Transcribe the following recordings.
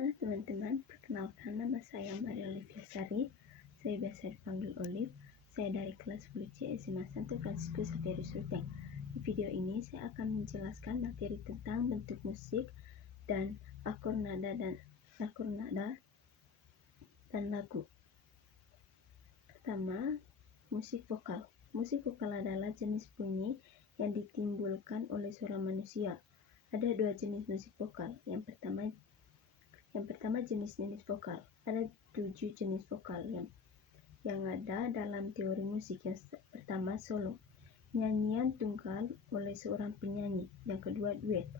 Halo teman-teman, perkenalkan nama saya Maria Olivia Sari. Saya biasa dipanggil Olive. Saya dari kelas 10C SMA Santo Fransiskus Xavierus Ruteng. Di video ini saya akan menjelaskan materi tentang bentuk musik dan akor nada dan lagu. Pertama, musik vokal. Musik vokal adalah jenis bunyi yang ditimbulkan oleh suara manusia. Ada dua jenis musik vokal. Yang pertama jenis-jenis vokal. Ada 7 jenis vokal yang ada dalam teori musik. Yang pertama solo, nyanyian tunggal oleh seorang penyanyi. Yang kedua duet,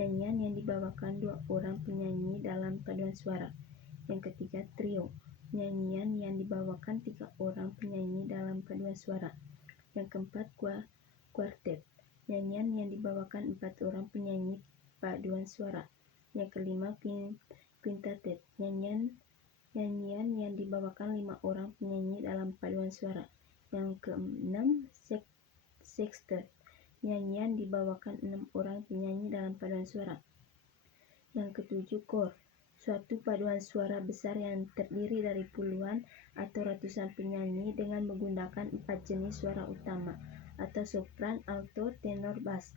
nyanyian yang dibawakan 2 orang penyanyi dalam paduan suara. Yang ketiga trio, nyanyian yang dibawakan 3 orang penyanyi dalam paduan suara. Yang keempat kuartet, nyanyian yang dibawakan 4 orang penyanyi paduan suara. Yang kelima quintet, nyanyian yang dibawakan 5 orang penyanyi dalam paduan suara. Yang keenam sextet, nyanyian dibawakan 6 orang penyanyi dalam paduan suara. Yang ketujuh kor, suatu paduan suara besar yang terdiri dari puluhan atau ratusan penyanyi dengan menggunakan 4 jenis suara utama atau sopran, alto, tenor, bass.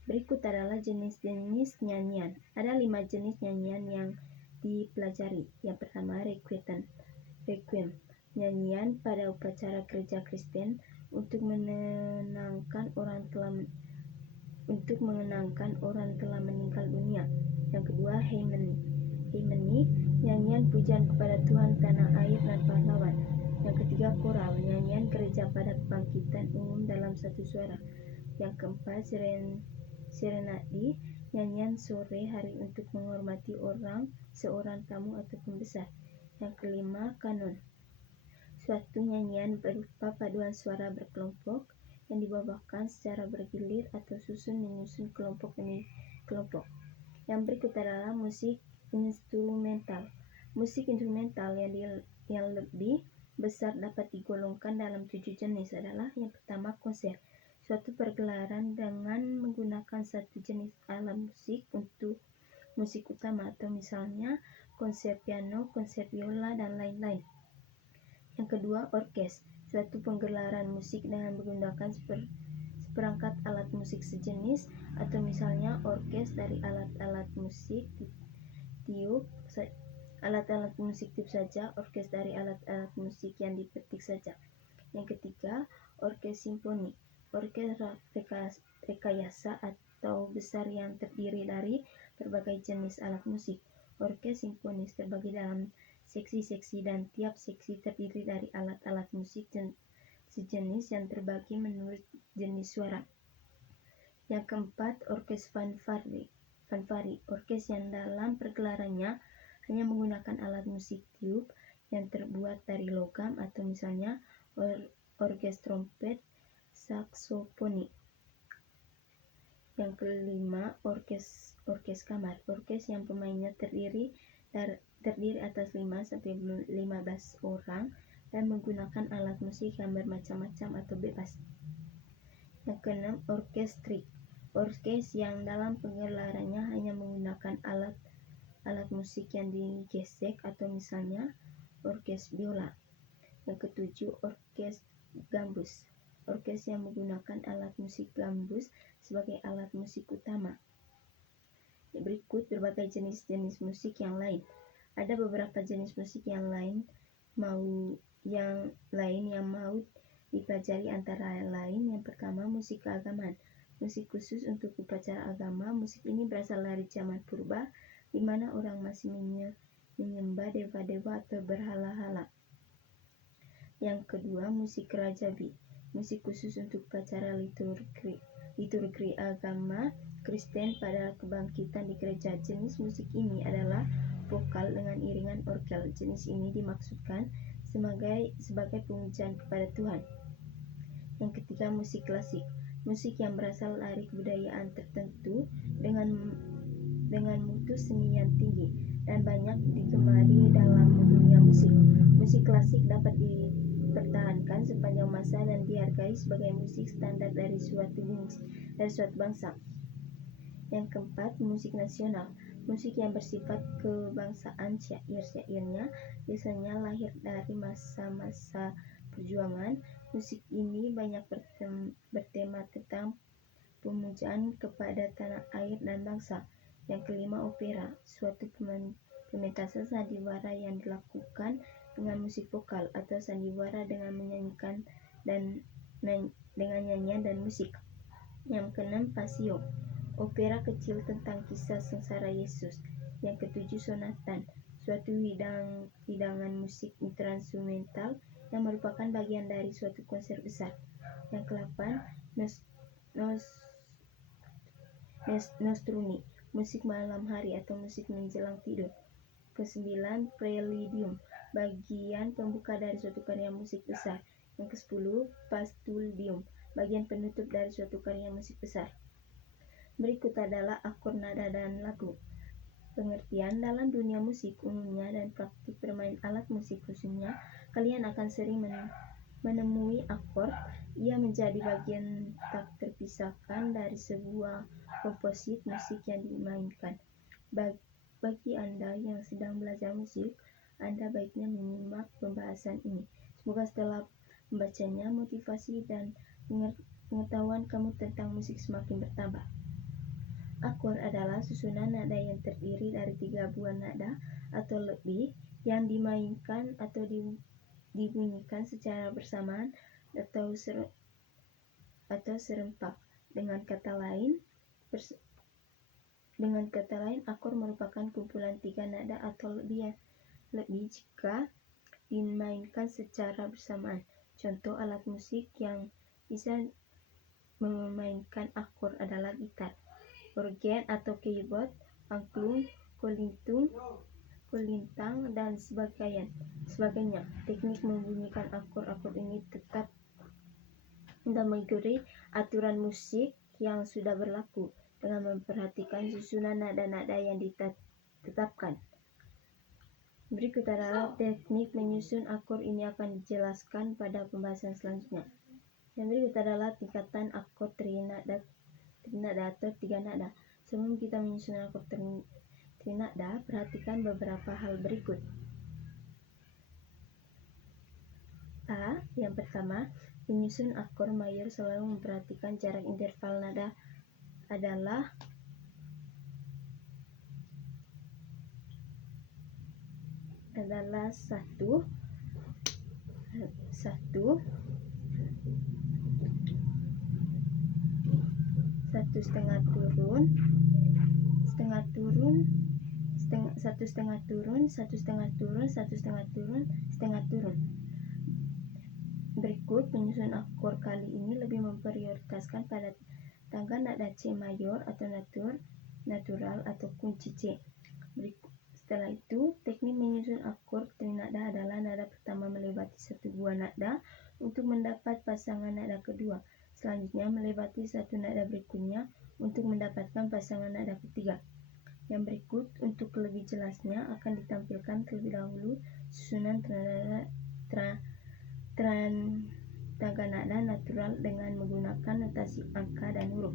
Berikut adalah jenis-jenis nyanyian. Ada 5 jenis nyanyian yang dipelajari. Yang pertama requiem, nyanyian pada upacara gereja Kristen untuk mengenangkan orang telah meninggal dunia. Yang kedua hymni, nyanyian pujian kepada Tuhan, tanah air, dan pahlawan. Yang ketiga koral, nyanyian gereja pada kebangkitan umum dalam satu suara. Yang keempat serenadi, nyanyian sore hari untuk menghormati seorang tamu atau pembesar. Yang kelima kanon, suatu nyanyian berupa paduan suara berkelompok yang dibawakan secara bergilir atau susun menyusun kelompok demi kelompok. Yang berikut adalah musik instrumental. Musik instrumental yang lebih besar dapat digolongkan dalam 7 jenis adalah: yang pertama konser, suatu pergelaran dengan menggunakan satu jenis alat musik untuk musik utama, atau misalnya konser piano, konser biola, dan lain-lain. Yang kedua orkes, suatu penggelaran musik dengan menggunakan seperangkat alat musik sejenis, atau misalnya orkes dari alat-alat musik tiup saja, orkes dari alat-alat musik yang dipetik saja. Yang ketiga orkes simfoni, orkes rekayasa atau besar yang terdiri dari berbagai jenis alat musik. Orkes simfonis terbagi dalam seksi-seksi dan tiap seksi terdiri dari alat-alat musik sejenis yang terbagi menurut jenis suara. Yang keempat orkes fanfari, orkes yang dalam pergelarannya hanya menggunakan alat musik tiup yang terbuat dari logam, atau misalnya orkes trompet, saksofoni. Yang kelima orkes kamar, orkes yang pemainnya terdiri atas 5-15 orang dan menggunakan alat musik yang bermacam-macam atau bebas. Yang keenam orkes string, orkes yang dalam penggelarannya hanya menggunakan alat musik yang digesek, atau misalnya orkes biola. Yang ketujuh orkes gambus, orkes yang menggunakan alat musik gambus sebagai alat musik utama. Berikut berbagai jenis-jenis musik yang lain. Ada beberapa jenis musik yang lain yang mau dipelajari, antara lain yang pertama musik keagamaan, musik khusus untuk upacara agama. Musik ini berasal dari zaman purba di mana orang masih menyembah dewa-dewa atau berhala-hala. Yang kedua musik rajabi, musik khusus untuk upacara liturgi agama Kristen pada kebangkitan di gereja. Jenis musik ini adalah vokal dengan iringan orgel. Jenis ini dimaksudkan sebagai pujian kepada Tuhan. Yang ketiga musik klasik, musik yang berasal dari kebudayaan tertentu dengan mutu seni yang tinggi dan banyak digemari dalam dunia musik. Musik klasik dapat dipertahankan sepanjang masa dan dihargai sebagai musik standar dari suatu bangsa. Yang keempat musik nasional, Musik yang bersifat kebangsaan, syair-syairnya biasanya lahir dari masa-masa perjuangan. Musik ini banyak bertema tentang pemujaan kepada tanah air dan bangsa. Yang kelima, opera, suatu pementasan sandiwara yang dilakukan dengan musik vokal atau sandiwara dengan menyanyikan dan dengan nyanyian dan musik. Yang keenam, pasio, opera kecil tentang kisah sengsara Yesus. Yang ketujuh, sonatan, suatu hidangan musik instrumental yang merupakan bagian dari suatu konser besar. Yang kedelapan, nostruni, musik malam hari atau musik menjelang tidur. Kesembilan, preludium, bagian pembuka dari suatu karya musik besar. Yang kesepuluh, pastudium, bagian penutup dari suatu karya musik besar. Berikut adalah akor, nada, dan lagu. Pengertian dalam dunia musik umumnya dan praktik bermain alat musik khususnya, kalian akan sering menemui akor. Ia menjadi bagian tak terpisahkan dari sebuah komposisi musik yang dimainkan. Bagi Anda yang sedang belajar musik, Anda baiknya menyimak pembahasan ini. Semoga setelah membacanya, motivasi dan pengetahuan kamu tentang musik semakin bertambah. Akor adalah susunan nada yang terdiri dari 3 buah nada atau lebih yang dimainkan atau dibunyikan secara bersamaan atau serempak. Dengan kata lain, akor merupakan kumpulan 3 nada atau lebih jika dimainkan secara bersamaan. Contoh alat musik yang bisa memainkan akor adalah gitar, organ atau keyboard, angklung, kulintang, dan sebagainya. Teknik membunyikan akor-akor ini tetap mengikuti aturan musik yang sudah berlaku dengan memperhatikan susunan nada-nada yang ditetapkan. Berikut adalah teknik menyusun akor, ini akan dijelaskan pada pembahasan selanjutnya. Yang berikut adalah tingkatan akor trinada atau 3 nada. Sebelum kita menyusun akor trinada, perhatikan beberapa hal berikut. A. Yang pertama, menyusun akor mayor selalu memperhatikan jarak interval nada adalah satu setengah turun, setengah turun, satu setengah turun, satu setengah turun, satu setengah turun, setengah turun. Berikut penyusunan akor kali ini lebih memprioritaskan pada tangga nada C mayor atau natural atau kunci C. Setelah itu, teknik menyusun akor trinada adalah nada pertama melewati satu buah nada untuk mendapat pasangan nada kedua. Selanjutnya melewati satu nada berikutnya untuk mendapatkan pasangan nada ketiga. Yang berikut untuk lebih jelasnya akan ditampilkan terlebih dahulu susunan tangga nada natural dengan menggunakan notasi angka dan huruf.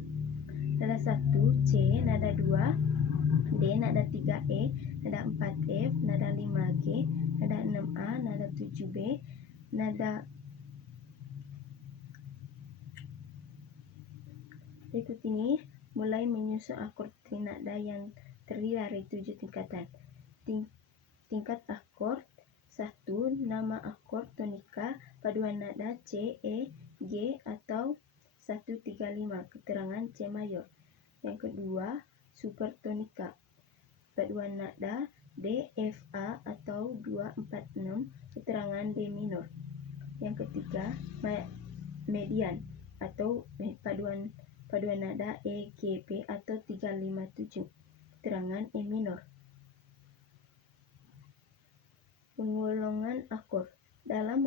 Nada 1 C, nada 2 D, nada 3 E, nada 4 F, nada 5 G, nada 6 A, nada 7 B, nada. Berikut ini mulai menyusun akor trinada yang terdiri dari 7 tingkatan. Tingkat akor 1. Nama akor tonika, paduan nada C, E, G atau 135, keterangan C mayor. Yang kedua, supertonika, paduan nada D, F, A atau 246, keterangan D minor. Yang ketiga, median atau paduan nada E, G, B atau 357, keterangan E minor. Penggolongan akor. Dalam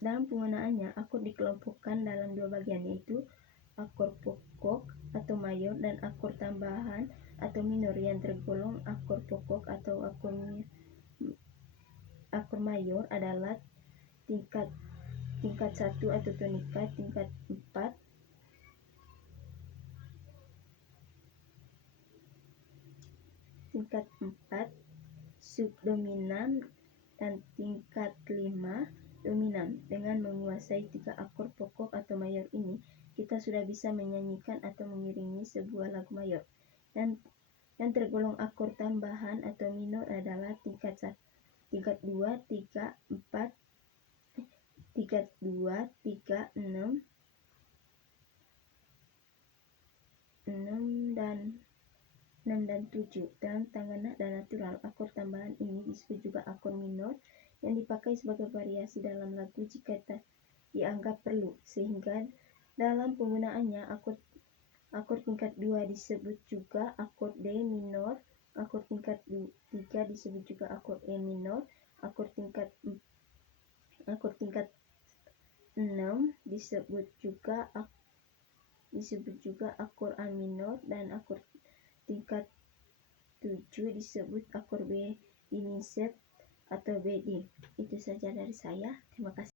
penggunaannya, akor dikelompokkan dalam 2 bagian, yaitu akor pokok atau mayor dan akor tambahan atau minor. Yang tergolong akor pokok atau akor mayor adalah tingkat 1 atau tonika, tingkat 4 tingkat tingkat 4 subdominan dan tingkat 5 dominan. Dengan menguasai 3 akor pokok atau mayor ini, kita sudah bisa menyanyikan atau mengiringi sebuah lagu mayor. Dan yang tergolong akor tambahan atau minor adalah tingkat 1, tingkat 2, 3, 4, tingkat 2, 3, 6 dan 7. Dalam tangga nada natural, akor tambahan ini disebut juga akor minor yang dipakai sebagai variasi dalam lagu jika dianggap perlu, sehingga dalam penggunaannya akor tingkat 2 disebut juga akor D minor, akor tingkat 3 disebut juga akor E minor, akor tingkat 6 disebut juga akor A minor, dan akor tingkat 7 disebut akor B diminished atau BD. Itu saja dari saya. Terima kasih.